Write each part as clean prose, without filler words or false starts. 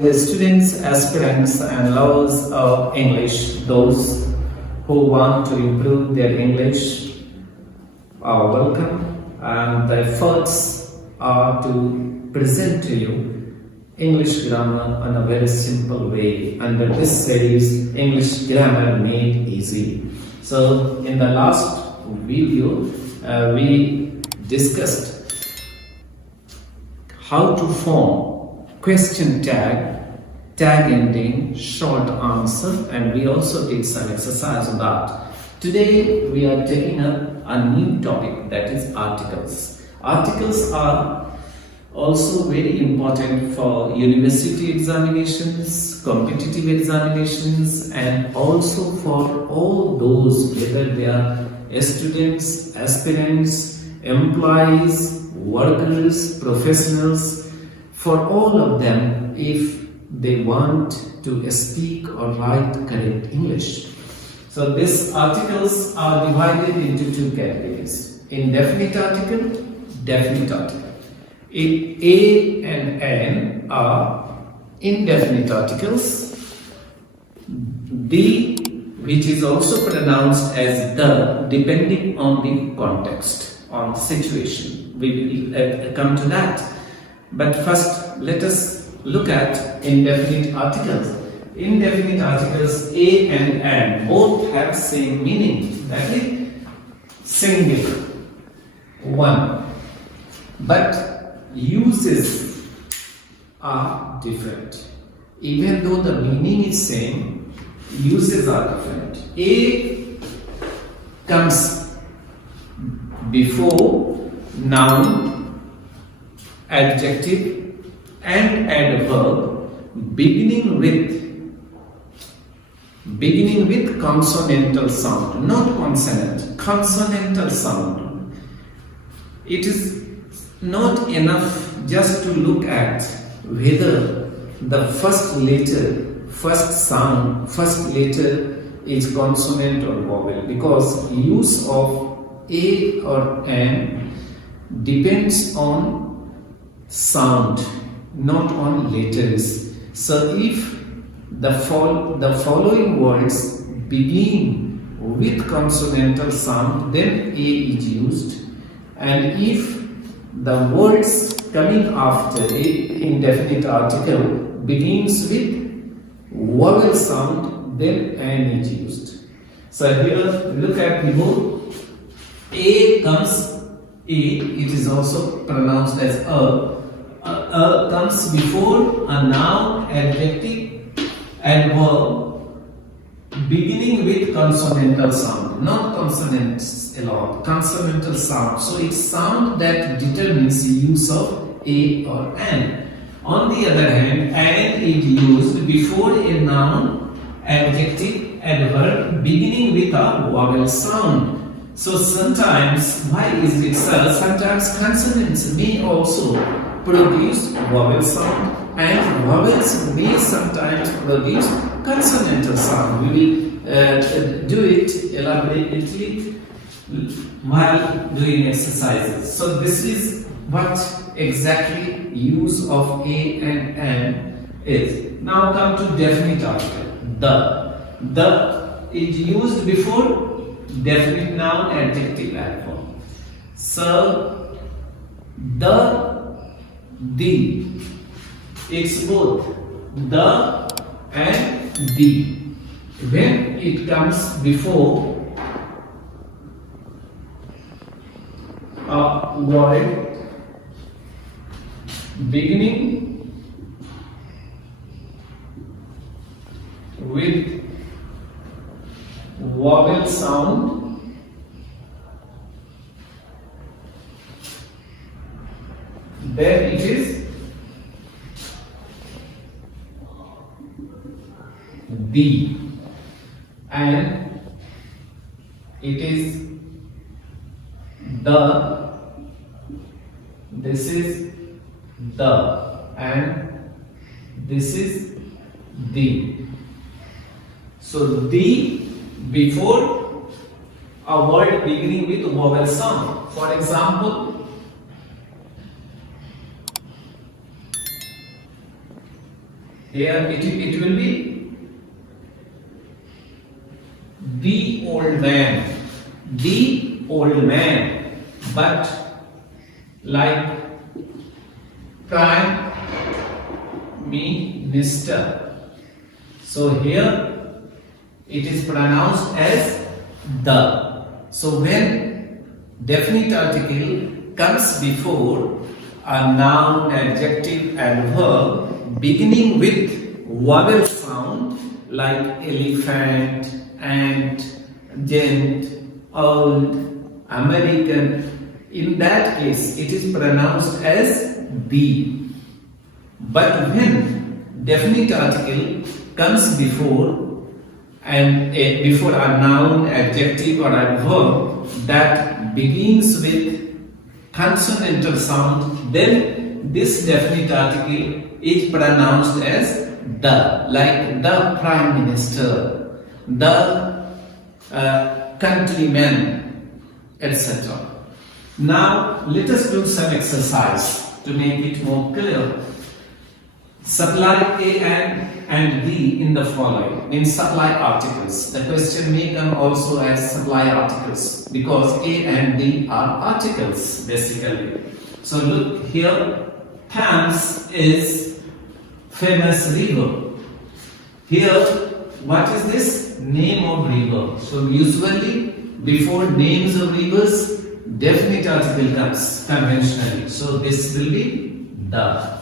The students, aspirants and lovers of English, those who want to improve their English are welcome, and the efforts are to present to you English grammar in a very simple way under this series English Grammar Made Easy. So in the last video we discussed how to form question tag ending, short answer, and we also did some exercise on that. Today we are taking up a new topic, that is articles. Articles are also very important for university examinations, competitive examinations, and also for all those, whether they are students, aspirants, employees, workers, professionals, for all of them if they want to speak or write correct English. So these articles are divided into two categories: indefinite article, definite article. A and N are indefinite articles. The, which is also pronounced as the, depending on the context, on the situation. We will come to that. But first, let us look at indefinite articles. Indefinite articles A and N both have same meaning, that is singular, one, but uses are different. Even though the meaning is same, uses are different. A comes before noun, adjective and adverb beginning with consonantal sound, not consonant, consonantal sound. It is not enough just to look at whether the first letter, first sound, first letter is consonant or vowel, because use of A or N depends on sound, not on letters. So if the following words begin with consonantal sound, then A is used, and if the words coming after A, indefinite article, begins with vowel sound, then N is used. So here look at the word. A comes, it is also pronounced as a comes before a noun, adjective and verb beginning with consonantal sound, not consonants alone, consonantal sound. So it's sound that determines the use of A or N. On the other hand, N is used before a noun, adjective and verb beginning with a vowel sound. So sometimes, why is it so? Sometimes consonants may also produce vowel sound, and vowels may sometimes produce consonantal sound. We will do it elaborately while doing exercises. So this is what exactly use of A and N is. Now come to definite article. The is used before definite noun, adjective and verb. So the, it's both the and the. When it comes before a word beginning with vowel sound, then it is the, and it is the, this is the, and this is the. So the before a word beginning with vowel sound. For example, Here it will be the old man. The old man. But like Prime Minister. So here it is pronounced as the. So when definite article comes before a noun, adjective and verb beginning with vowel sound like elephant, ant, gent, old, American, in that case it is pronounced as the. But when definite article comes before before a noun, adjective or a verb that begins with consonantal sound, then this definite article is pronounced as the, like the Prime Minister, the countryman, etc. Now let us do some exercise to make it more clear. Supply A and B in the following, means supply articles. The question may come also as supply articles because A and B are articles basically. So look here, Thames is famous river. Here, what is this? Name of river. So usually before names of rivers, definite article comes conventionally. So this will be the.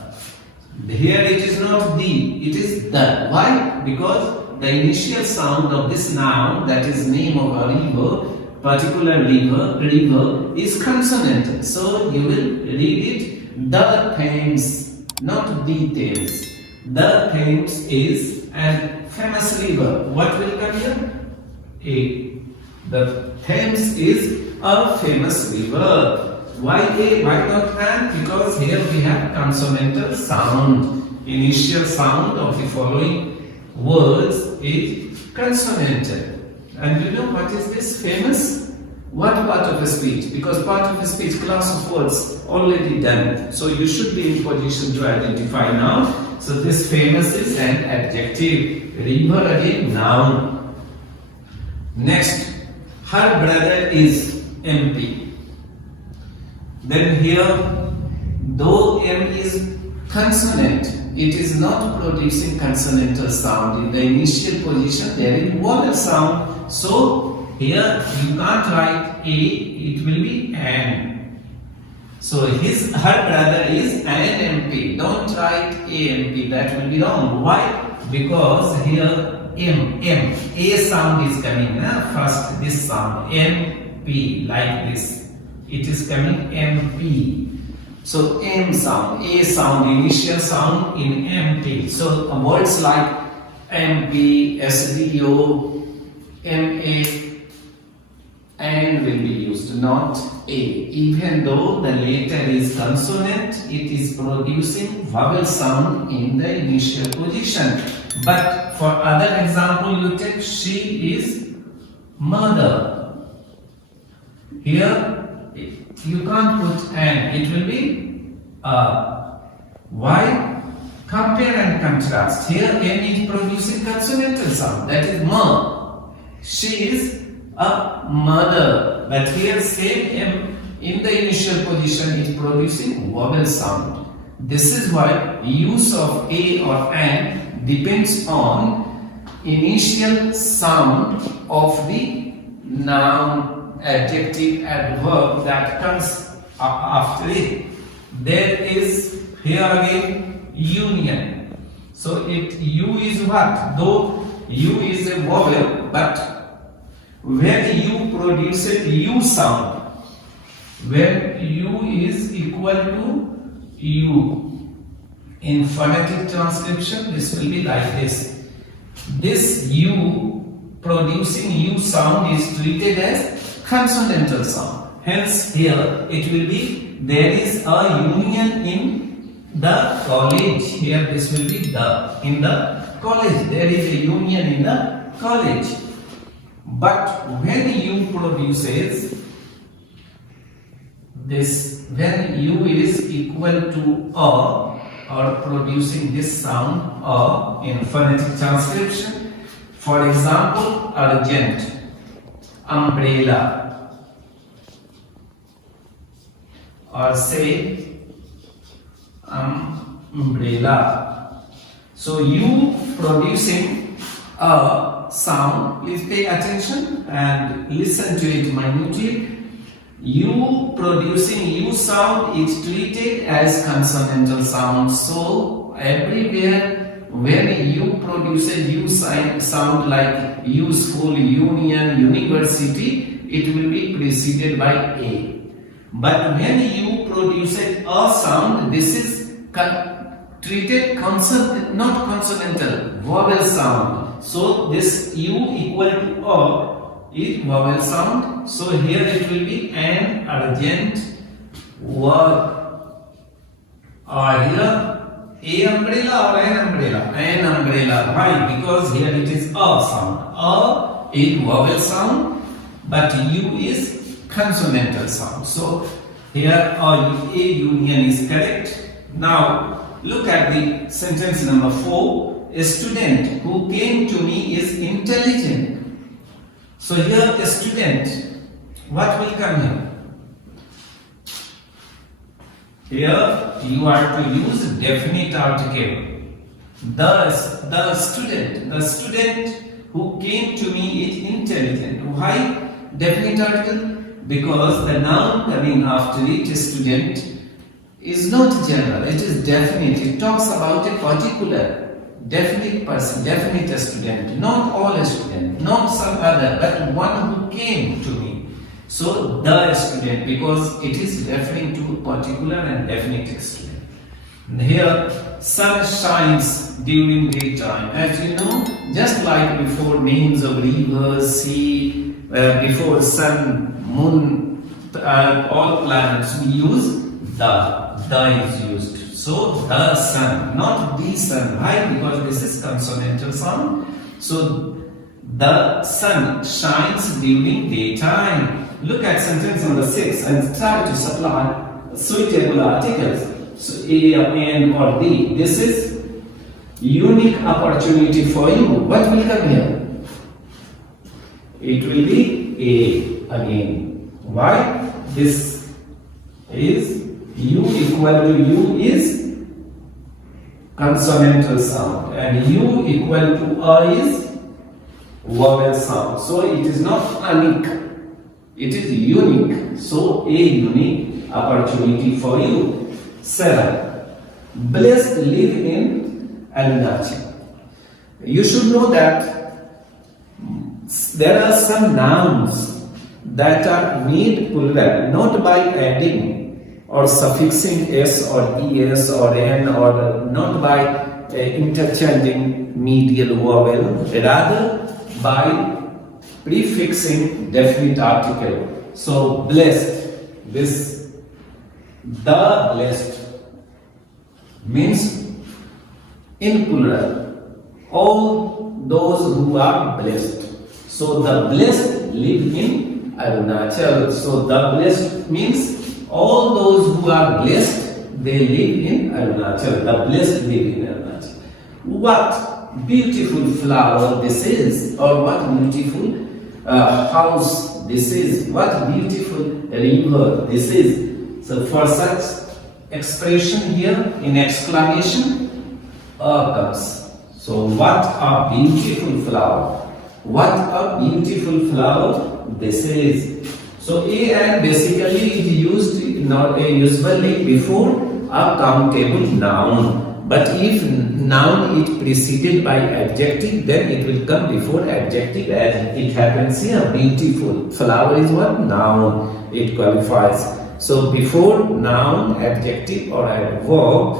Here it is not the, it is the. Why? Because the initial sound of this noun, that is name of a river, particular river is consonant. So you will read it the Thames, not the Thames. The Thames is a famous river. What will come here? A. The Thames is a famous river. Why A? Why not an? Because here we have consonantal sound. Initial sound of the following words is consonantal. And you know what is this famous? What part of a speech? Because part of a speech, class of words already done. So you should be in position to identify now. So this famous is an adjective. River again, noun. Next, her brother is MP. Then here, though M is consonant, it is not producing consonantal sound. In the initial position, there is vowel sound. So here you can't write A, it will be an. So her brother is an MP. Don't write AMP, that will be wrong. Why? Because here A sound is coming. First this sound, MP, like this. It is coming MP. So M sound, A sound, initial sound in MP. So words like MP, SDO, MA, and will be used, not A. Even though the letter is consonant, it is producing vowel sound in the initial position. But for other example, you take she is mother. Here you can't put an, it will be why? Compare and contrast. Here n is producing consonantal sound, that is ma. She is a mother, but here same m in the initial position is producing vowel sound. This is why use of a or an depends on initial sound of the noun, adjective and verb that comes after it. There is here again union. So U is what? Though U is a vowel, but when U produces U sound, when U is equal to U, in phonetic transcription this will be like this. This U producing U sound is treated as consonantal sound. Hence here it will be, there is a union in the college. Here this will be the, in the college. There is a union in the college. But when U produces this, when U is equal to a, or producing this sound in phonetic transcription. For example, urgent, umbrella, or say umbrella. So you producing a sound, please pay attention and listen to it minutely. U producing U sound is treated as consonantal sound. So everywhere when U produces U sound like useful, union, university, it will be preceded by A. But when U produces a sound, this is treated not consonantal, vowel sound. So this U equal to A is vowel sound. So here it will be an urgent work. Or here a umbrella or an umbrella? An umbrella. Why? Because here it is a sound. A is vowel sound, but U is consonantal sound. So here A union is correct. Now look at the sentence number 4. A student who came to me is intelligent. So here a student, what will come here? Here you are to use definite article. The student who came to me is intelligent. Why definite article? Because the noun coming after it, student, is not general, it is definite. It talks about a particular definite person, definite student, not all student, not some other, but one who came to me. So the student, because it is referring to particular and definite student. Here sun shines during daytime. As you know, just like before names of rivers, sea, before sun, moon, all planets, we use the is used. So the sun, not the sun. Why? Because this is consonantal sound. So the sun shines during daytime. Look at sentence number 6 and try to supply suitable articles. So A, N or D. This is unique opportunity for you. What will come here? It will be A again. Why? This is U equal to U is consonantal sound and U equal to A is vowel sound. So it is not unique, it is unique. So a unique opportunity for you. 7. Blessed live in Arunachal. You should know that there are some nouns that are made plural not by adding or suffixing s or es or n or not by interchanging medial vowel, rather by prefixing definite article. So blessed, this the blessed means in plural all those who are blessed. So the blessed live in Arunachal. So the blessed means all those who are blessed, they live in Arunachal. The blessed live in Arunachal. What beautiful flower this is, or what beautiful house this is, what beautiful river this is. So for such expression here in exclamation, comes. So what a beautiful flower. What a beautiful flower this is. So an basically is used usually before a countable noun. But if noun is preceded by adjective, then it will come before adjective, as it happens here. Beautiful flower is what? Noun. It qualifies. So before noun, adjective or adverb,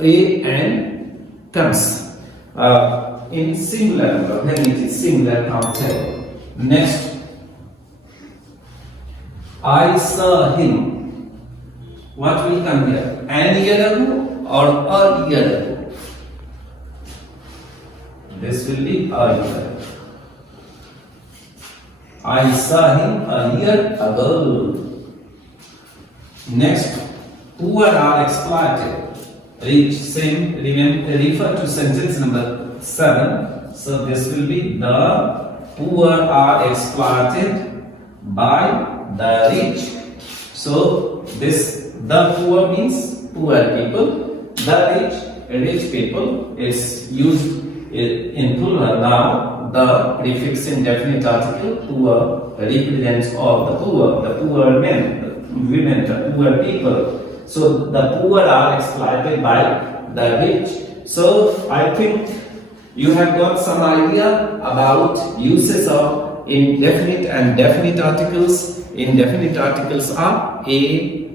an comes in singular, when it is singular countable. Next, I saw him. What will come here? An year ago or a year ago? This will be a year ago. I saw him a year ago. Next, poor are exploited. Rich. Same. Refer to sentence number 7. So this will be the poor are exploited by the rich. So this the poor means poor people. The rich people is used in plural. Now the prefix indefinite article poor represents all the poor men, the women, the poor people. So the poor are exploited by the rich. So I think you have got some idea about uses of indefinite and definite articles. Indefinite articles are a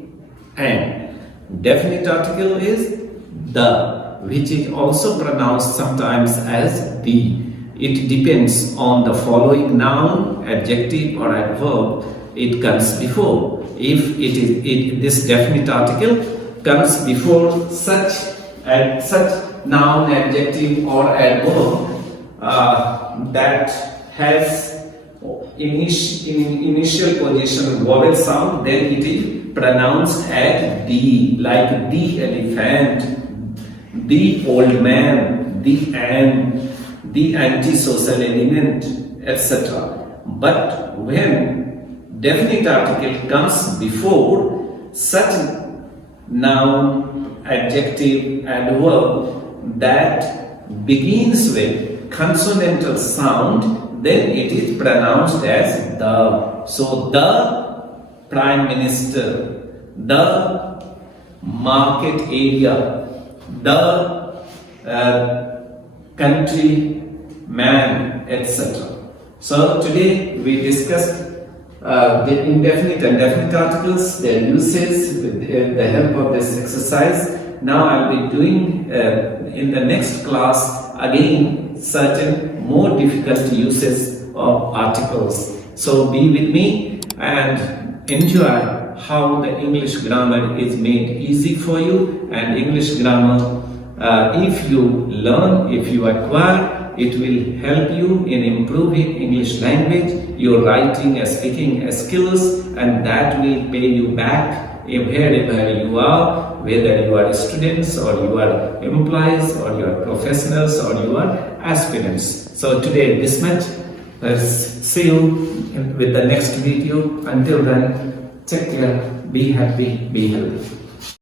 and. Definite article is the, which is also pronounced sometimes as the. It depends on the following noun, adjective or adverb it comes before. If this definite article comes before such noun, adjective or adverb that has initial position vowel sound, then it is pronounced as the, like the elephant, the old man, the ant, the antisocial element, etc. But when definite article comes before such noun, adjective and verb that begins with consonantal sound, then it is pronounced as the. So the Prime Minister, the market area, the country man, etc. So today we discussed the indefinite and definite articles, their uses with the help of this exercise. Now I will be doing in the next class again certain more difficult uses of articles. So be with me and enjoy how the English grammar is made easy for you. And English grammar, if you learn, if you acquire, it will help you in improving English language, your writing and speaking skills, and that will pay you back wherever you are, whether you are students or you are employees or you are professionals or you are aspirants. So today this much. Let's see you with the next video. Until then, take care, be happy, be healthy.